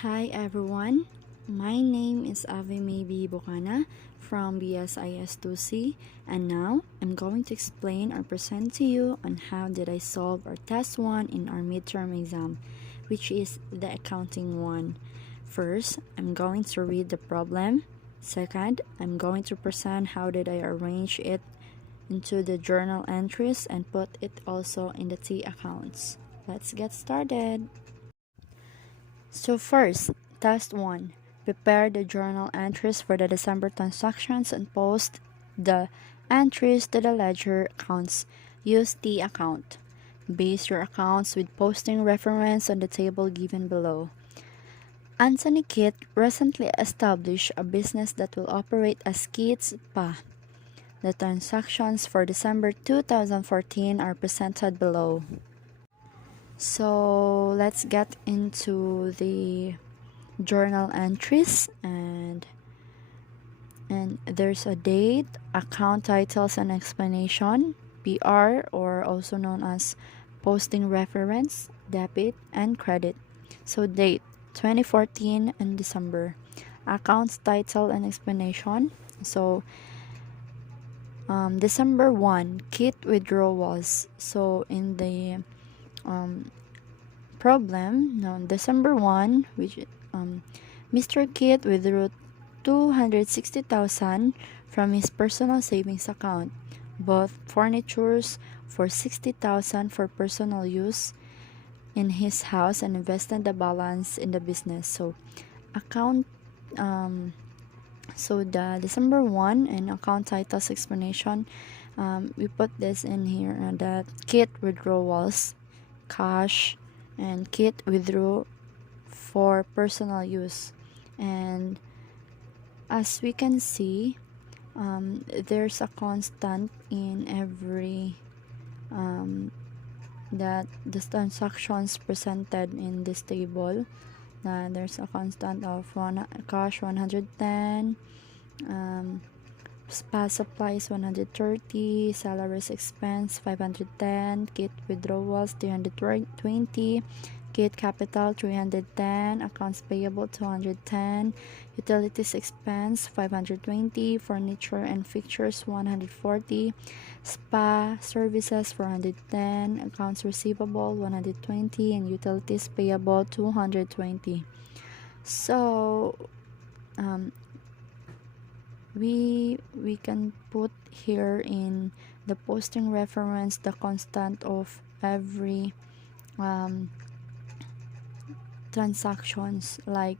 Hi everyone, my name is Ave Maybe Bocana from BSIS2C, and now I'm going to explain or present to you on how did I solve our test 1 in our midterm exam, which is the accounting one. First, I'm going to read the problem. Second, I'm going to present how did I arrange it into the journal entries and put it also in the T accounts. Let's get started. So first, task 1. Prepare the journal entries for the December transactions and post the entries to the ledger accounts. Use the account. Base your accounts with posting reference on the table given below. Anthony Kit recently established a business that will operate as Kit's Pa. The transactions for December 2014 are presented below. So let's get into the journal entries, and there's a date, account titles and explanation, PR, or also known as posting reference, debit and credit. So date 2014 and December. Accounts title and explanation. So December 1, kit withdrawals. So in the problem, on December 1, which Mr. Kit withdrew 260,000 from his personal savings account, bought furnitures for 60,000 for personal use in his house, and invested the balance in the business. So account so the December 1 and account titles explanation, we put this in here, that Kit withdrawals, cash, and Kit withdrew for personal use. And as we can see, there's a constant in every that the transactions presented in this table. There's a constant of cash 110, spa supplies 130, salaries expense 510, kit withdrawals 320, kit capital 310, accounts payable 210, utilities expense 520, furniture and fixtures 140, spa services 410, accounts receivable 120, and utilities payable 220. So we can put here in the posting reference the constant of every transactions, like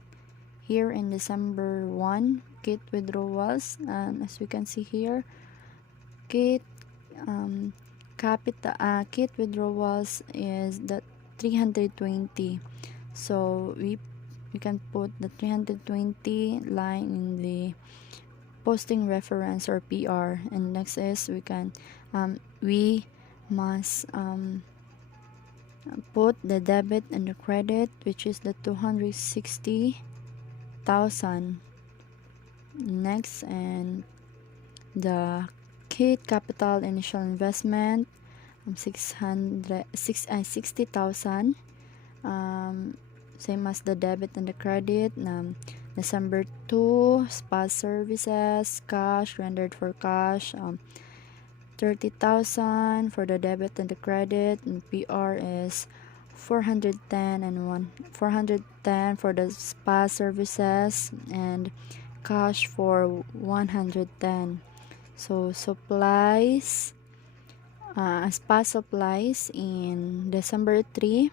here in December 1, kit withdrawals, and as we can see here, kit kit withdrawals is the 320. So we can put the 320 line in the posting reference or PR. And next is we must put the debit and the credit, which is the 260,000 next, and the kit capital initial investment 60,000, same as the debit and the credit. December 2, spa services, cash rendered for cash 30,000 for the debit and the credit, and PR is 410 and 410 for the spa services, and cash for 110. So supplies, spa supplies in December 3,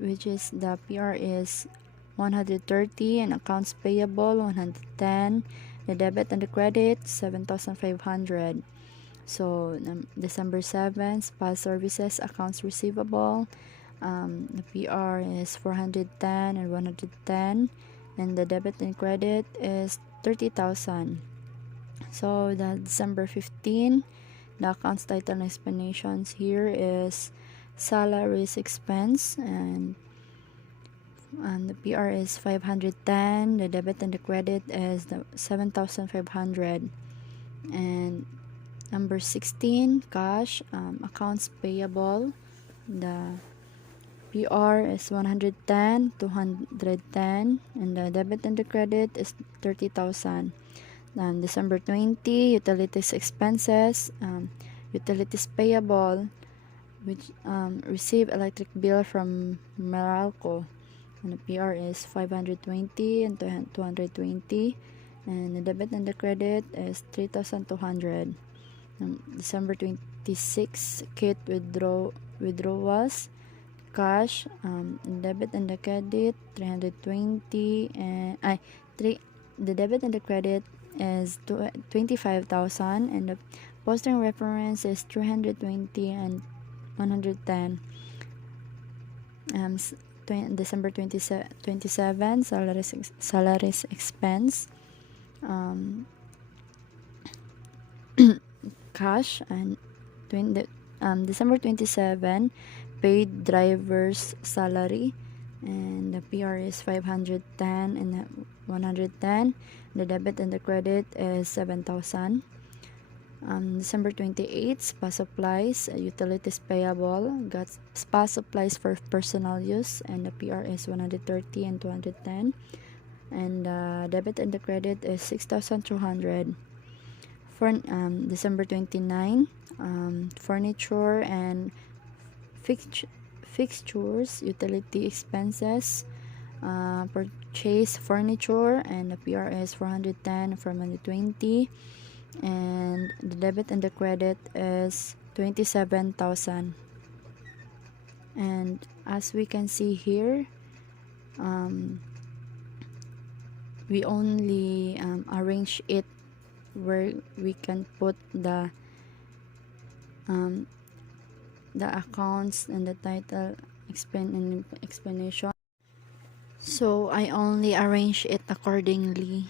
which is the PR is 130, and accounts payable 110, the debit and the credit 7,500. So December 7, spa services, accounts receivable, the PR is 410 and 110, and the debit and credit is 30,000. So the December 15, the accounts title and explanations here is salaries expense, and the PR is 510, the debit and the credit is the 7,500, and number 16, cash, accounts payable, the PR is 110, 210, and the debit and the credit is 30,000. December 20, utilities expenses, utilities payable, which receive electric bill from Meralco, and the PR is 520 and 220, and the debit and the credit is 3,200. December 26, kit withdrawals, cash, debit and the credit 320, and the debit and the credit is 25,000, and the posting reference is 320 and 110. December 27, salaries expense, cash, and December 27, paid driver's salary, and the PR is 510 and 110. The debit and the credit is 7,000. December 28, spa supplies, utilities payable, got spa supplies for personal use, and the PR is 130 and 210, and debit and the credit is 6,200. For December 29, furniture and fixtures, utility expenses, purchase furniture, and the PR is 410 from 120, and the debit and the credit is 27,000. And as we can see here, we only arrange it where we can put the accounts and the title explanation. So I only arrange it accordingly,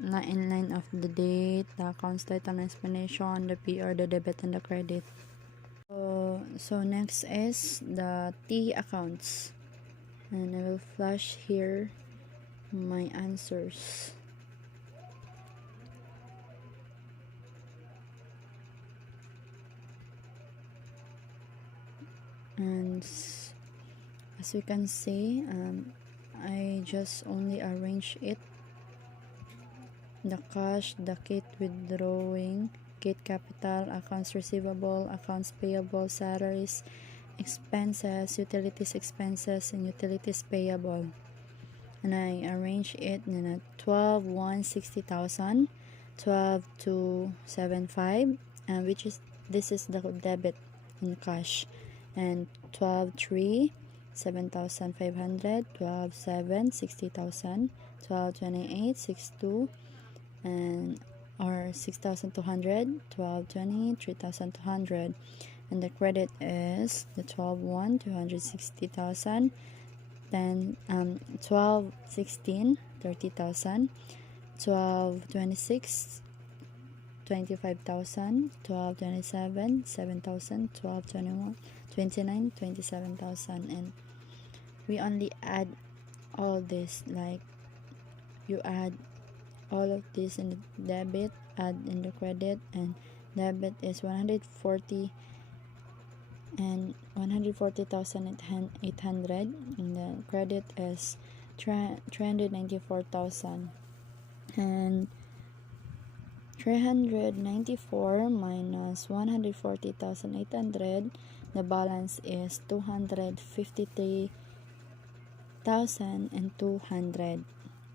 na in line of the date, the accounts title and explanation, the PR, the debit and the credit. So next is the T accounts, and I will flash here my answers. And as you can see, I just only arrange it, the cash, the kit withdrawing, kit capital, accounts receivable, accounts payable, salaries, expenses, utilities expenses, and utilities payable. And I arrange it in 12 1 60,000, 12 2 75, and this is the debit in cash, and 12 3 7,500, 12 7 60,000, 12 28 62, and or 6,200, 12 20 3,200, and the credit is the 12 1 260,000, then 12 16 30,000, 12 26 25,000, 12 27 7,000, 12 21 29 27,000. And we only add all this, like you add all of this in the debit, add in the credit, and debit is 140 and 140,800, and the credit is 394,000, and 394 minus 140,800, the balance is 253,200,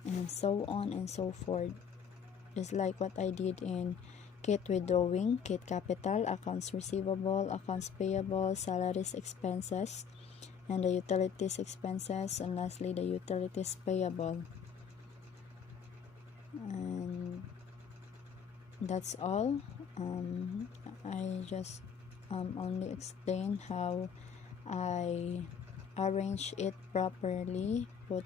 and so on and so forth, just like what I did in kit withdrawing, kit capital, accounts receivable, accounts payable, salaries expenses, and the utilities expenses, and lastly the utilities payable. And that's all. I just only explain how I arrange it properly, put